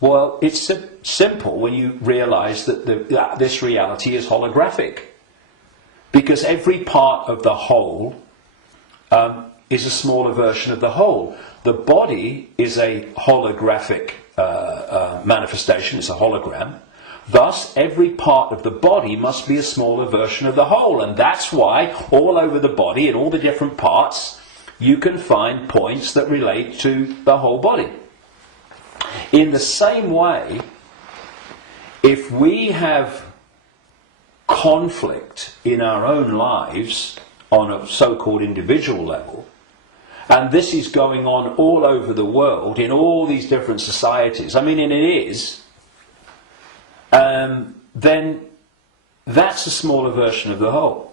Well, it's simple when you realize that this reality is holographic. Because every part of the whole is a smaller version of the whole. The body is a holographic manifestation, it's a hologram. Thus, every part of the body must be a smaller version of the whole. And that's why all over the body, in all the different parts, you can find points that relate to the whole body. In the same way, if we have conflict in our own lives on a so-called individual level, and this is going on all over the world in all these different societies, I mean, and it is, then that's a smaller version of the whole.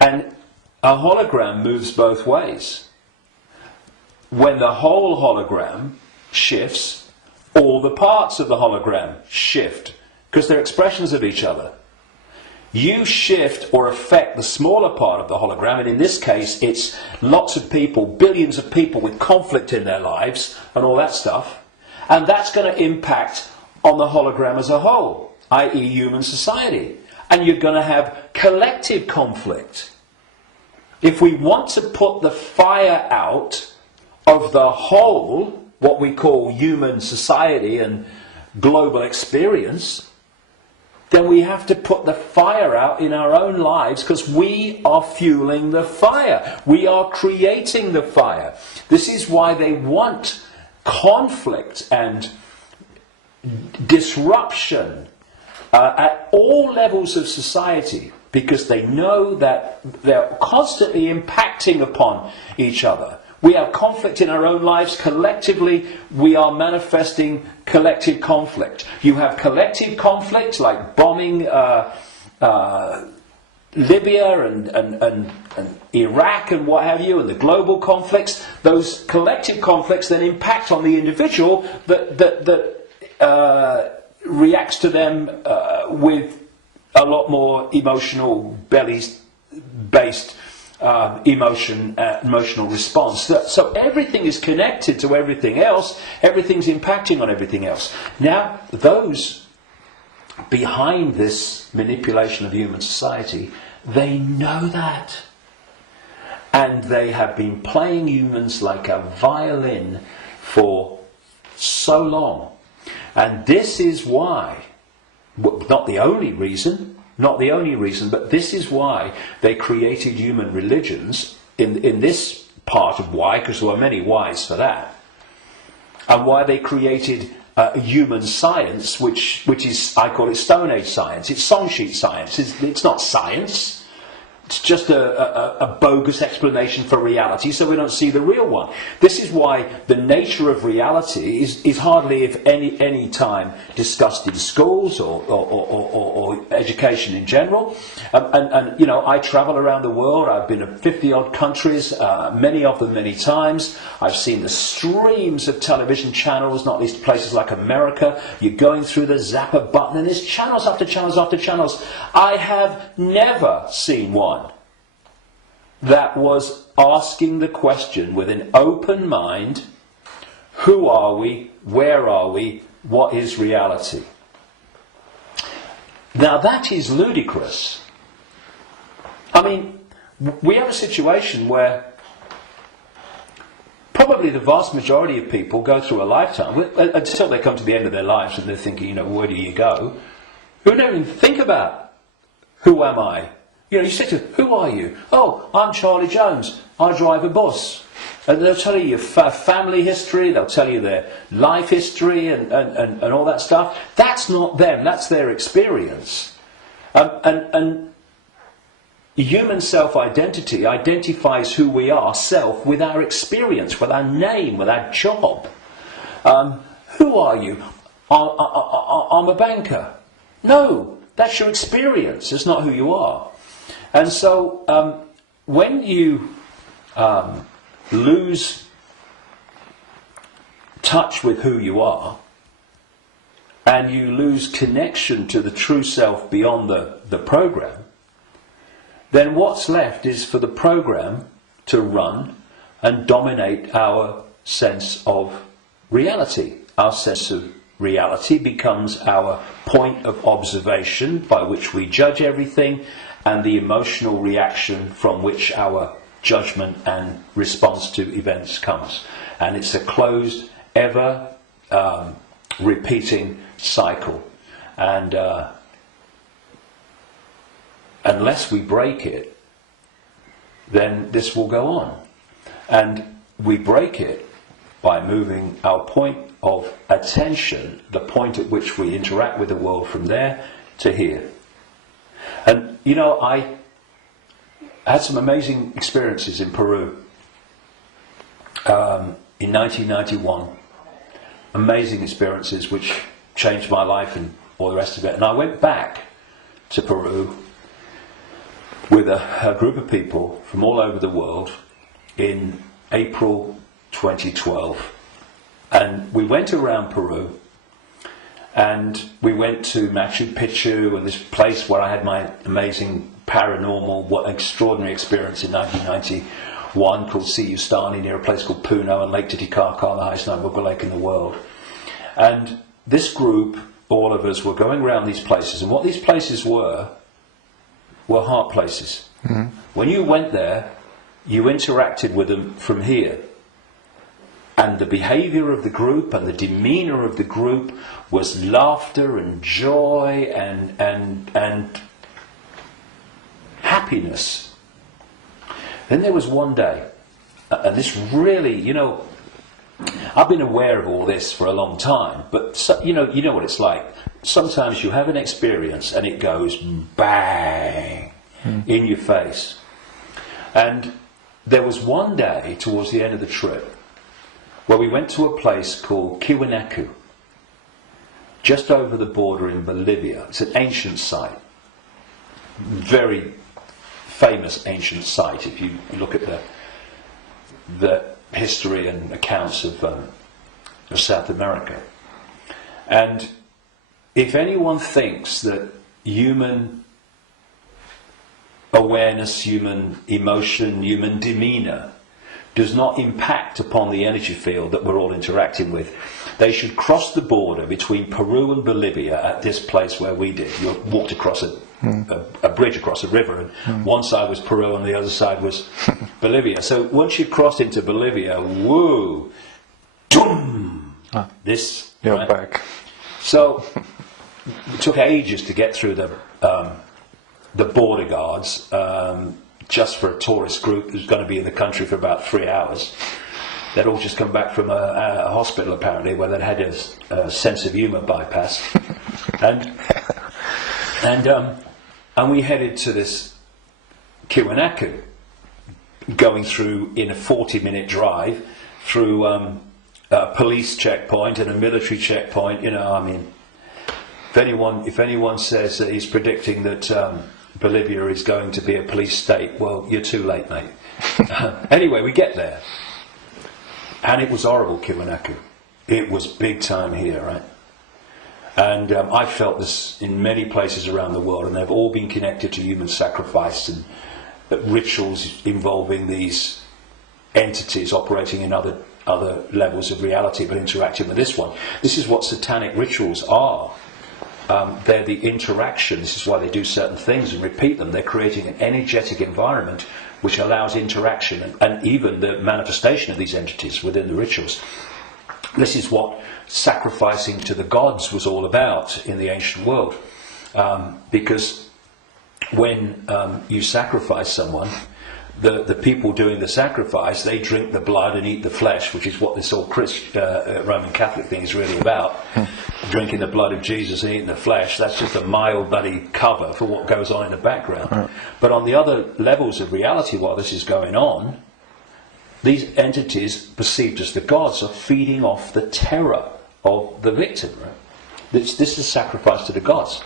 And a hologram moves both ways. When the whole hologram shifts, all the parts of the hologram shift, because they're expressions of each other. You shift or affect the smaller part of the hologram, and in this case it's lots of people, billions of people with conflict in their lives and all that stuff, and that's going to impact on the hologram as a whole, i.e. human society. And you're going to have collective conflict. If we want to put the fire out of the whole, what we call human society and global experience, then we have to put the fire out in our own lives, because we are fueling the fire. We are creating the fire. This is why they want conflict and disruption at all levels of society, because they know that they're constantly impacting upon each other. We have conflict in our own lives. Collectively, we are manifesting collective conflict. You have collective conflict like bombing Libya and Iraq and what have you, and the global conflicts. Those collective conflicts then impact on the individual that reacts to them with a lot more emotional, based emotional response. So everything is connected to everything else. Everything's impacting on everything else. Now, those behind this manipulation of human society, they know that. And they have been playing humans like a violin for so long. And this is why, not the only reason, but this is why they created human religions in this part of why, because there were many whys for that, and why they created human science, which is, I call it Stone Age science. It's song sheet science. It's not science. It's just a bogus explanation for reality, so we don't see the real one. This is why the nature of reality is hardly, if any time, discussed in schools or education in general. And you know, I travel around the world. I've been to 50-odd countries, many of them many times. I've seen the streams of television channels, not least places like America. You're going through the zapper button, and there's channels after channels after channels. I have never seen one that was asking the question with an open mind: who are we? Where are we? What is reality? Now that is ludicrous. I mean, we have a situation where probably the vast majority of people go through a lifetime, until they come to the end of their lives and they're thinking, you know, where do you go? Who don't even think about, who am I? You know, you say to them, who are you? Oh, I'm Charlie Jones. I drive a bus. And they'll tell you your family history, they'll tell you their life history and all that stuff. That's not them, that's their experience. And human self-identity identifies who we are, self, with our experience, with our name, with our job. Who are you? I'm a banker. No, that's your experience, it's not who you are. And so, when you lose touch with who you are, and you lose connection to the true self beyond the program, then what's left is for the program to run and dominate our sense of reality, our sense of reality becomes our point of observation by which we judge everything, and the emotional reaction from which our judgment and response to events comes. And it's a closed, ever repeating cycle. And unless we break it, then this will go on. And we break it by moving our point of attention, the point at which we interact with the world, from there to here. And you know, I had some amazing experiences in Peru in 1991. Amazing experiences which changed my life and all the rest of it. And I went back to Peru with a group of people from all over the world in April 2012. And we went around Peru, and we went to Machu Picchu, and this place where I had my amazing paranormal, what extraordinary experience in 1991 called Siyustani, near a place called Puno, and Lake Titicaca, the highest known lake in the world. And this group, all of us, were going around these places, and what these places were heart places. Mm-hmm. When you went there, you interacted with them from here. And the behaviour of the group and the demeanour of the group was laughter and joy and happiness. Then there was one day, and this really, you know, I've been aware of all this for a long time, but you know what it's like. Sometimes you have an experience and it goes bang in your face. And there was one day towards the end of the trip where we went to a place called Tiwanaku, just over the border in Bolivia. It's an ancient site, very famous ancient site if you look at the history and accounts of South America. And if anyone thinks that human awareness, human emotion, human demeanour does not impact upon the energy field that we're all interacting with, they should cross the border between Peru and Bolivia at this place where we did. You walked across a bridge across a river, and one side was Peru and the other side was Bolivia. So once you crossed into Bolivia, woo, doom, you're right? Back. So it took ages to get through the border guards. Just for a tourist group who's going to be in the country for about 3 hours. They'd all just come back from a hospital, apparently, where they'd had a sense of humour bypass. And we headed to this Tiwanaku, going through in a 40-minute drive through a police checkpoint and a military checkpoint. You know, I mean, if anyone says that he's predicting that Bolivia is going to be a police state, well, you're too late, mate. Anyway, we get there, and it was horrible, Tiwanaku. It was big time here, right? And I felt this in many places around the world, and they've all been connected to human sacrifice and rituals involving these entities operating in other levels of reality, but interacting with this one. This is what satanic rituals are. They're the interaction. This is why they do certain things and repeat them. They're creating an energetic environment which allows interaction and even the manifestation of these entities within the rituals. This is what sacrificing to the gods was all about in the ancient world. Because when you sacrifice someone, the people doing the sacrifice, they drink the blood and eat the flesh, which is what this whole Roman Catholic thing is really about. Drinking the blood of Jesus and eating the flesh, that's just a mild bloody cover for what goes on in the background. Right. But on the other levels of reality, while this is going on, these entities, perceived as the gods, are feeding off the terror of the victim. Right? This is sacrifice to the gods.